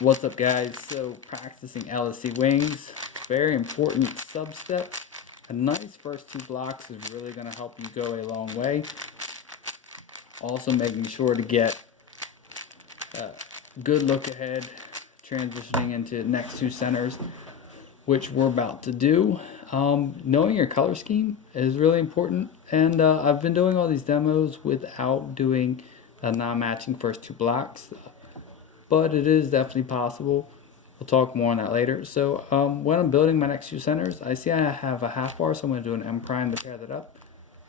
What's up, guys? So practicing LSEwings, very important sub-step. A nice first two blocks is really going to help you go a long way. Also making sure to get a good look ahead, transitioning into next two centers, which we're about to do. Knowing your color scheme is really important, and I've been doing all these demos without doing non-matching first two blocks. But it is definitely possible. We'll talk more on that later. So when I'm building my next two centers, I see I have a half bar, so I'm going to do an M prime to pair that up,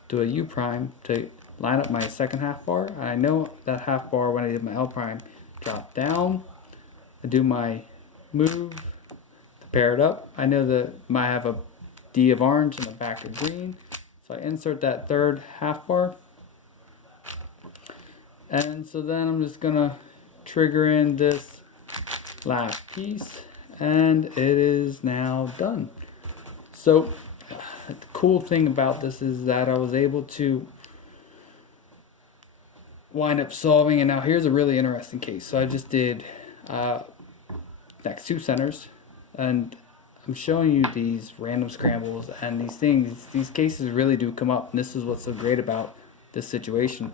do a U prime to line up my second half bar. I know that half bar, when I did my L prime, drop down. I do my move to pair it up. I know that I have a D of orange and a back of green, so I insert that third half bar. And so then I'm just going to trigger in this last piece, and it is now done. So the cool thing about this is that I was able to wind up solving, and now here's a really interesting case. So I just did next two centers, and I'm showing you these random scrambles and these things. These cases really do come up, and this is what's so great about this situation,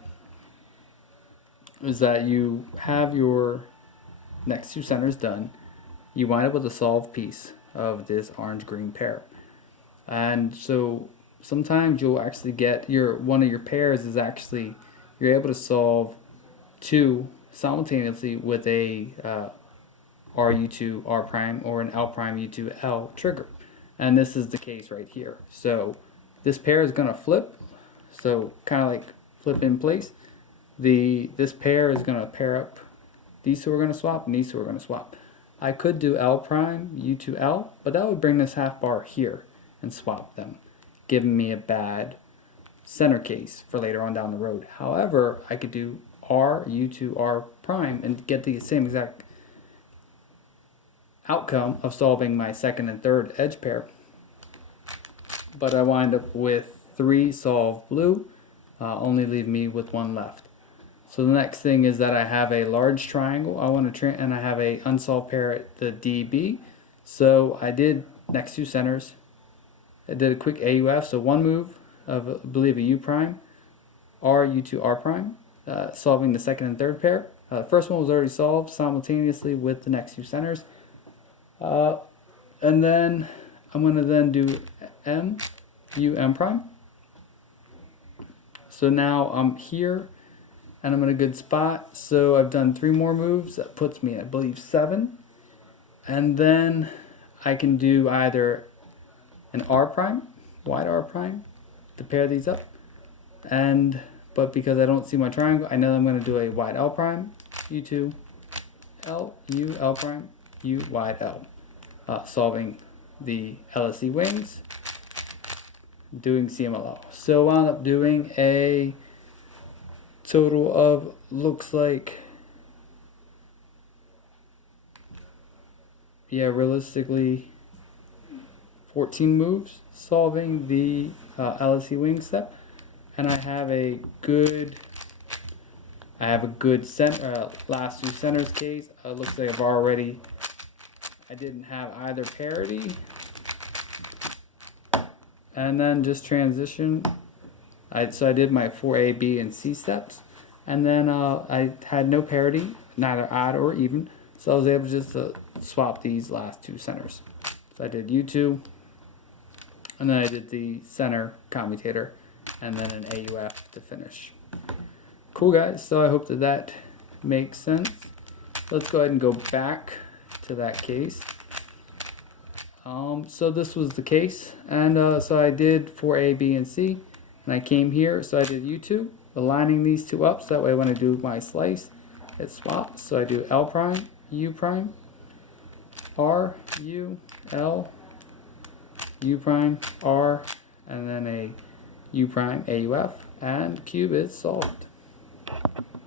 is that you have your next two centers done. You wind up with a solved piece of this orange-green pair. And so sometimes you'll actually get one of your pairs is actually, you're able to solve two simultaneously with a RU2 R prime or an L prime U2 L trigger. And this is the case right here. So this pair is going to flip, so kind of like flip in place. This pair is going to pair up. These two are going to swap, and these two are going to swap. I could do L prime, U2 L, but that would bring this half bar here and swap them, giving me a bad center case for later on down the road. However, I could do R, U2, R prime and get the same exact outcome of solving my second and third edge pair. But I wind up with 3 solved blue, only leave me with 1 left. So the next thing is that I have a large triangle. And I have a unsolved pair at the DB. So I did next two centers. I did a quick AUF. So one move of, I believe, a U prime, R, U2, R prime, solving the second and third pair. The first one was already solved simultaneously with the next two centers. And then I'm going to then do M, U, M prime. So now I'm here, and I'm in a good spot. So I've done 3 more moves. That puts me, I believe, 7. And then I can do either an R prime, wide R prime, to pair these up. But because I don't see my triangle, I know I'm going to do a wide L prime, U2, L, U, L prime, U, wide L. Solving the LSEwings, doing CMLL. So I wound up doing a total of, looks like, realistically 14 moves solving the LSEwings step, and I have a good center, last two centers case. Looks like I didn't have either parity, and then just transition. So I did my 4A, B, and C steps, and then I had no parity, neither odd or even, so I was able just to swap these last two centers. So I did U2, and then I did the center commutator, and then an AUF to finish. Cool, guys. So I hope that makes sense. Let's go ahead and go back to that case. So this was the case, and so I did 4A, B, and C. And I came here, so I did U2, aligning these two up, so that way when I do my slice, it swaps. So I do L prime, U prime, R, U, L, U prime, R, and then a U prime, AUF, and cube is solved.